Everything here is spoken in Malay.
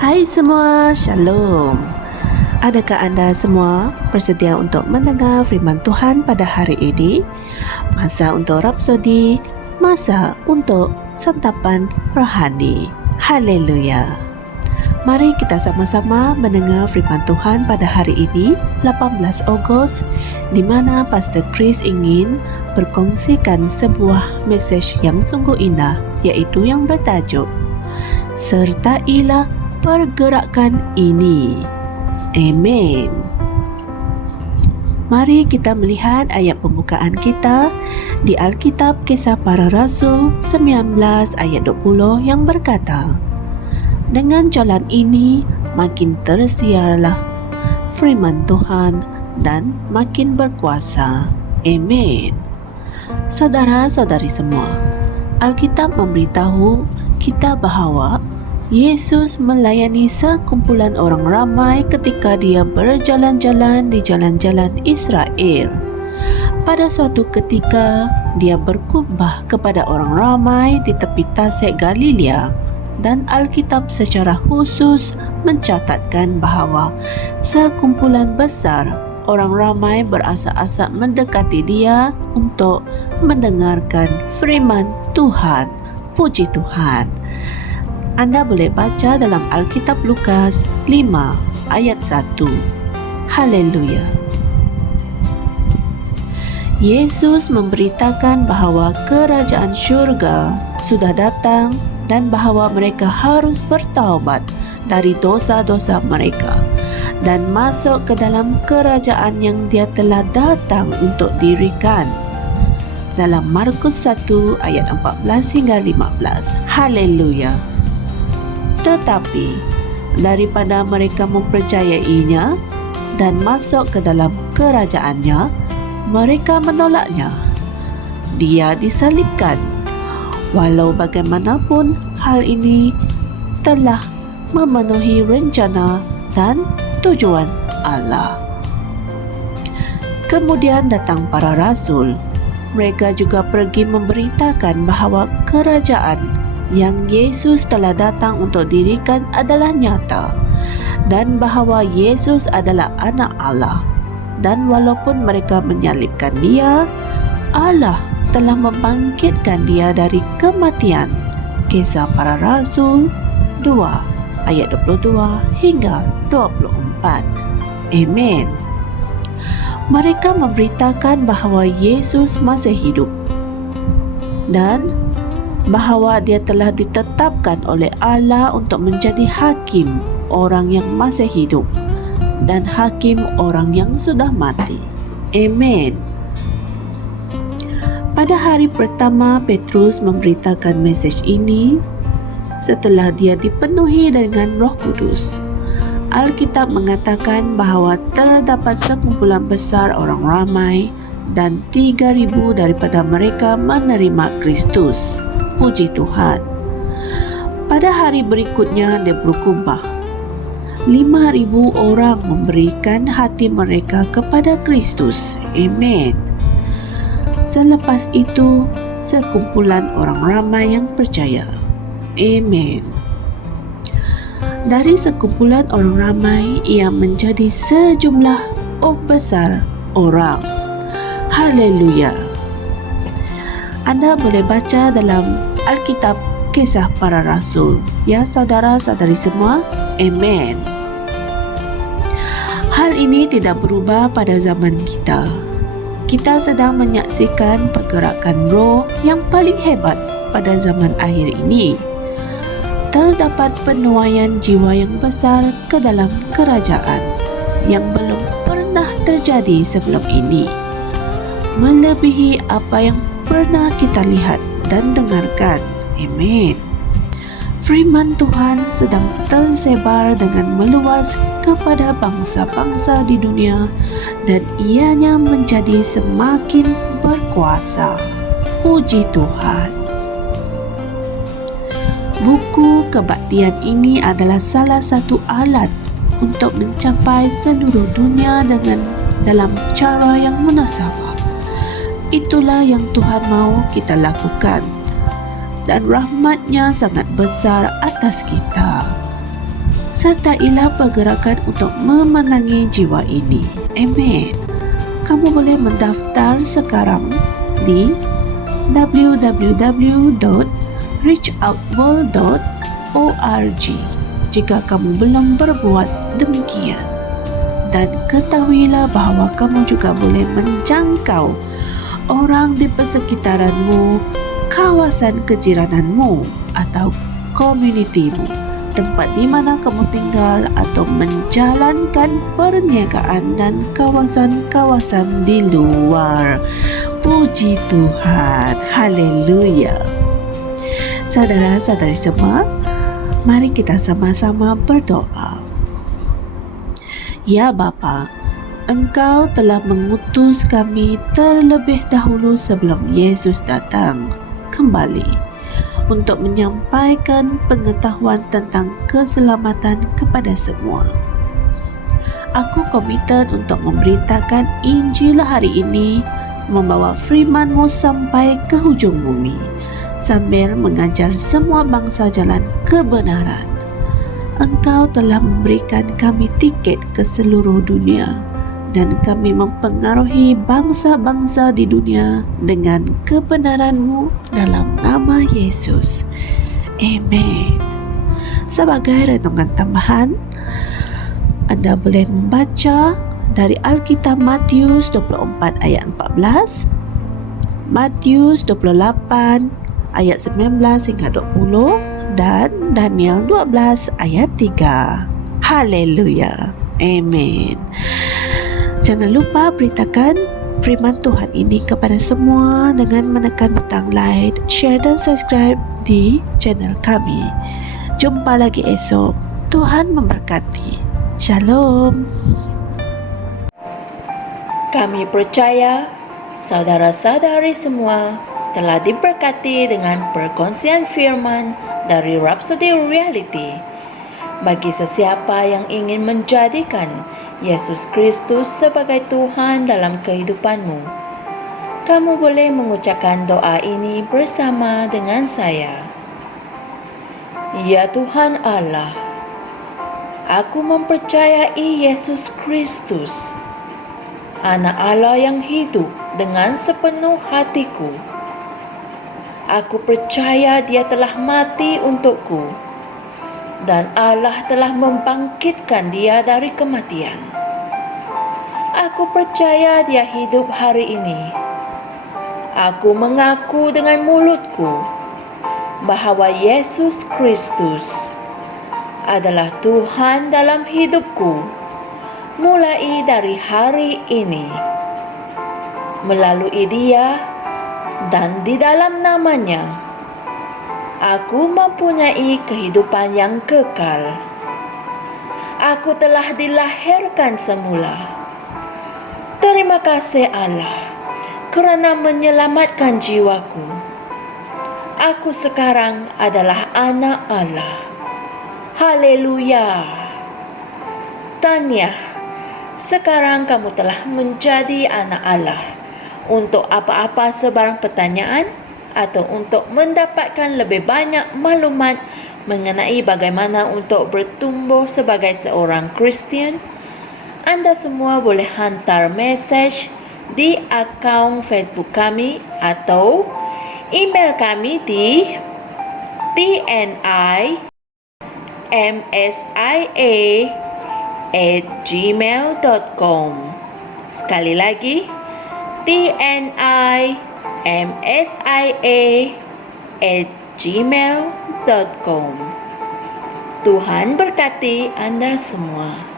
Hai semua, Shalom. Adakah anda semua bersedia untuk mendengar firman Tuhan pada hari ini? Masa untuk rapsodi, masa untuk santapan rohani. Haleluya. Mari kita sama-sama mendengar firman Tuhan pada hari ini, 18 Ogos, di mana Pastor Chris ingin berkongsikan sebuah mesej yang sungguh indah, yaitu yang bertajuk Sertailah pergerakan ini. Amen. Mari kita melihat ayat pembukaan kita di Alkitab Kisah Para Rasul 19 ayat 20 yang berkata, dengan jalan ini makin tersiarlah firman Tuhan dan makin berkuasa. Amen. Saudara-saudari semua, Alkitab memberitahu kita bahawa Yesus melayani sekumpulan orang ramai ketika dia berjalan-jalan di jalan-jalan Israel. Pada suatu ketika, dia berkhotbah kepada orang ramai di tepi tasik Galilea, dan Alkitab secara khusus mencatatkan bahawa sekumpulan besar orang ramai berasa-asa mendekati dia untuk mendengarkan firman Tuhan. Puji Tuhan. Anda boleh baca dalam Alkitab Lukas 5 ayat 1. Haleluya. Yesus memberitakan bahawa kerajaan syurga sudah datang dan bahawa mereka harus bertaubat dari dosa-dosa mereka dan masuk ke dalam kerajaan yang dia telah datang untuk dirikan. Dalam Markus 1 ayat 14 hingga 15. Haleluya. Tetapi daripada mereka mempercayainya dan masuk ke dalam kerajaannya, mereka menolaknya. Dia disalibkan. Walau bagaimanapun, hal ini telah memenuhi rencana dan tujuan Allah. Kemudian datang para rasul. Mereka juga pergi memberitakan bahawa kerajaan yang Yesus telah datang untuk dirikan adalah nyata dan bahawa Yesus adalah anak Allah. Dan walaupun mereka menyalibkan dia, Allah telah membangkitkan dia dari kematian. Kisah Para Rasul 2 ayat 22 hingga 24. Amen. Mereka memberitakan bahawa Yesus masih hidup dan bahawa dia telah ditetapkan oleh Allah untuk menjadi hakim orang yang masih hidup dan hakim orang yang sudah mati. Amen. Pada hari pertama Petrus memberitakan mesej ini setelah dia dipenuhi dengan Roh Kudus. Alkitab mengatakan bahawa terdapat sekumpulan besar orang ramai dan 3,000 daripada mereka menerima Kristus. Puji Tuhan. Pada hari berikutnya dia berkhotbah. 5,000 orang memberikan hati mereka kepada Kristus. Amen. Selepas itu, sekumpulan orang ramai yang percaya. Amen. Dari sekumpulan orang ramai, ia menjadi sejumlah besar orang. Haleluya. Anda boleh baca dalam Alkitab Kisah Para Rasul. Ya saudara-saudari semua, amen. Hal ini tidak berubah pada zaman kita. Kita sedang menyaksikan pergerakan roh yang paling hebat pada zaman akhir ini. Terdapat penuaian jiwa yang besar ke dalam kerajaan yang belum pernah terjadi sebelum ini, melebihi apa yang pernah kita lihat dan dengarkan. Amen. Firman Tuhan sedang tersebar dengan meluas kepada bangsa-bangsa di dunia dan ianya menjadi semakin berkuasa. Puji Tuhan. Buku kebaktian ini adalah salah satu alat untuk mencapai seluruh dunia dalam cara yang munasabah. Itulah yang Tuhan mahu kita lakukan. Dan rahmat-Nya sangat besar atas kita. sertailah pergerakan untuk memenangi jiwa ini. Amin. Kamu boleh mendaftar sekarang di www.reachoutworld.org jika kamu belum berbuat demikian. Dan ketahuilah bahawa kamu juga boleh menjangkau orang di persekitaranmu, kawasan kejirananmu atau komunitimu, tempat di mana kamu tinggal, atau menjalankan perniagaan dan kawasan-kawasan di luar. Puji Tuhan. Haleluya. Saudara-saudari semua, mari kita sama-sama berdoa. Ya Bapa, Engkau telah mengutus kami terlebih dahulu sebelum Yesus datang kembali untuk menyampaikan pengetahuan tentang keselamatan kepada semua. Aku komited untuk memberitakan Injil hari ini, membawa firman-Mu sampai ke hujung bumi, sambil mengajar semua bangsa jalan kebenaran. Engkau telah memberikan kami tiket ke seluruh dunia, dan kami mempengaruhi bangsa-bangsa di dunia dengan kebenaran-Mu dalam nama Yesus. Amin. Sebagai renungan tambahan, Anda boleh membaca dari Alkitab Matius 24 ayat 14, Matius 28 ayat 19 hingga 20, dan Daniel 12 ayat 3. Haleluya. Amin. Jangan lupa beritakan firman Tuhan ini kepada semua dengan menekan butang like, share dan subscribe di channel kami. Jumpa lagi esok. Tuhan memberkati. Shalom. Kami percaya saudara-saudari semua telah diberkati dengan perkongsian firman dari Rhapsody Reality. Bagi sesiapa yang ingin menjadikan Yesus Kristus sebagai Tuhan dalam kehidupanmu, kamu boleh mengucapkan doa ini bersama dengan saya. Ya Tuhan Allah, aku mempercayai Yesus Kristus, Anak Allah yang hidup dengan sepenuh hatiku. Aku percaya Dia telah mati untukku, dan Allah telah membangkitkan Dia dari kematian. Aku percaya Dia hidup hari ini. Aku mengaku dengan mulutku bahwa Yesus Kristus adalah Tuhan dalam hidupku mulai dari hari ini. Melalui Dia dan di dalam nama-Nya, aku mempunyai kehidupan yang kekal. Aku telah dilahirkan semula. Terima kasih Allah kerana menyelamatkan jiwaku. Aku sekarang adalah anak Allah. Haleluya. Tahniah, sekarang kamu telah menjadi anak Allah. Untuk apa-apa sebarang pertanyaan atau untuk mendapatkan lebih banyak maklumat mengenai bagaimana untuk bertumbuh sebagai seorang Kristian, Anda semua boleh hantar mesej di akaun Facebook kami atau email kami di tnimsia@gmail.com. Sekali lagi, tnimsia@gmail.com. Tuhan berkati Anda semua.